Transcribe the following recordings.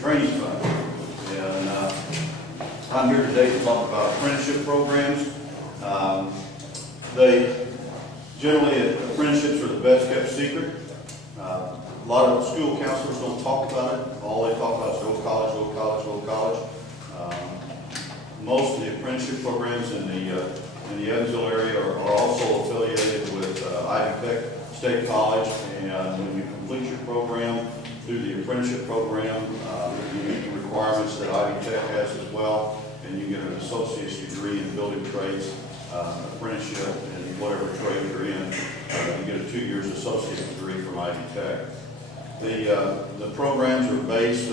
training fund. And I'm here today to talk about apprenticeship programs. Generally, apprenticeships are the best kept secret. A lot of school counselors don't talk about it. All they talk about is go to college, go to college, go to college. Most of the apprenticeship programs in the Evansville area are also affiliated with Ivy Tech State College, and when you complete your program through the apprenticeship program, you meet the requirements that Ivy Tech has as well, and you get an associate's degree in building trades, apprenticeship, and whatever trade you're in, you get a 2 years associate's degree from Ivy Tech. The programs are based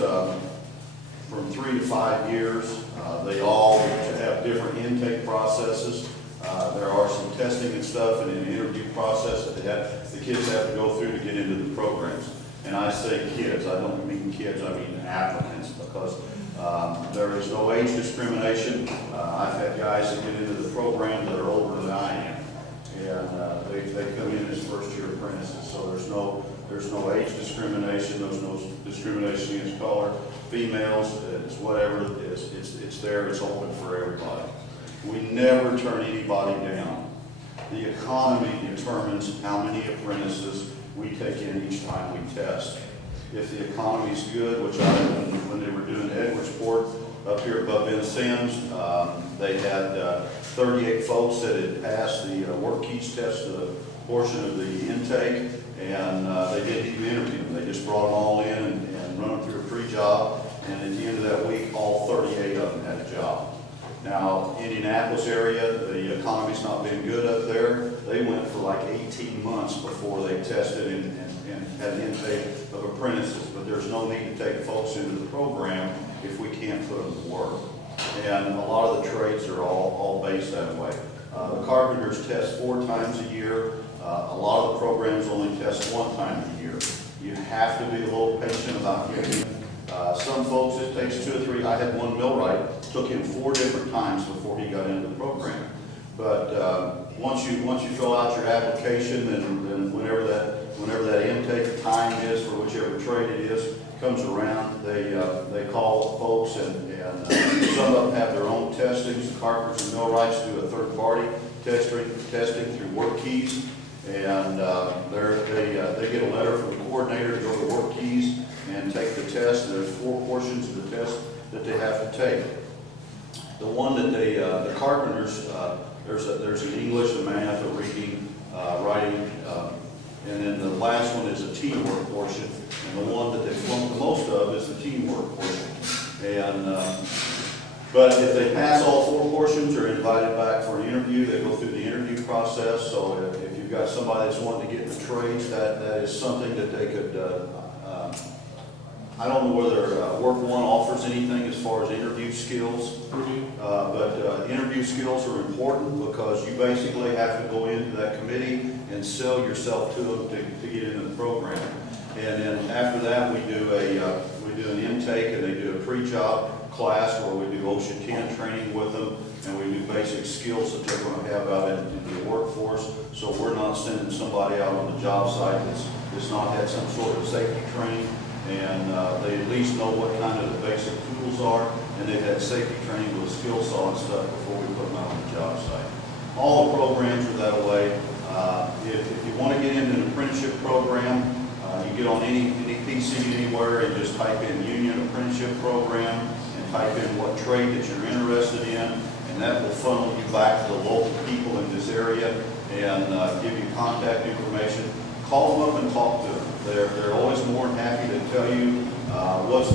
from 3 to 5 years. They all have different intake processes. There are some testing and stuff and an interview process that the kids have to go through to get into the programs. And I say kids, I don't mean kids, I mean applicants, because there is no age discrimination. I've had guys that get into the program that are older than I am, and they come in as first-year apprentices. So there's no age discrimination. There's no discrimination against color, females, it's whatever it is. It's there. It's open for everybody. We never turn anybody down. The economy determines how many apprentices we take in each time we test. If the economy's good, which when they were doing Edwardsport up here above Vincennes, they had 38 folks that had passed the work keys test portion of the intake, and they didn't even interview them. They just brought them all in and run them through a pre-job, and at the end of that week, all 38 of them had a job. Now, Indianapolis area, the economy's not been good up there. They went for like 18 months before they tested and had an intake of apprentices, but there's no need to take folks into the program if we can't put them to work. And a lot of the trades are all based that way. The Carpenters test 4 times a year. A lot of the programs only test 1 time a year. You have to be a little patient about getting in. Some folks, it takes 2 or 3. I had one millwright, took him 4 different times before he got into the program. But once you fill out your application, then whenever that intake time is for whichever trade it is comes around, they call folks, and some of them have their own testings. The carpenters and millwrights do a third-party testing through work keys, and they get a letter from the coordinator to go to work keys and take the test. And there's 4 portions of the test that they have to take. The one that the carpenters, there's an English, a math, a reading, writing, and then the last one is a teamwork portion. And the one that they flunk the most of is the teamwork portion. And but if they pass all 4 portions, they're invited back for an interview. They go through the interview process. So if you've got somebody that's wanting to get in the trades, that is something that they could. I don't know whether Work One offers anything as far as interview skills, but interview skills are important because you basically have to go into that committee and sell yourself to them to get into the program. And then after that, we do an intake, and they do a pre-job class where we do OSHA 10 training with them, and we do basic skills that they're going to have out into the workforce. So we're not sending somebody out on the job site that's not had some sort of safety training. And they at least know what kind of the basic tools are, and they've had safety training with a skill saw and stuff before we put them out on the job site. All the programs are that way. If you want to get into an apprenticeship program, you get on any PC anywhere and just type in Union Apprenticeship Program and type in what trade that you're interested in, and that will funnel you back to the local people in this area and give you contact information. Call them up and talk to them. They're always more than happy to tell you what's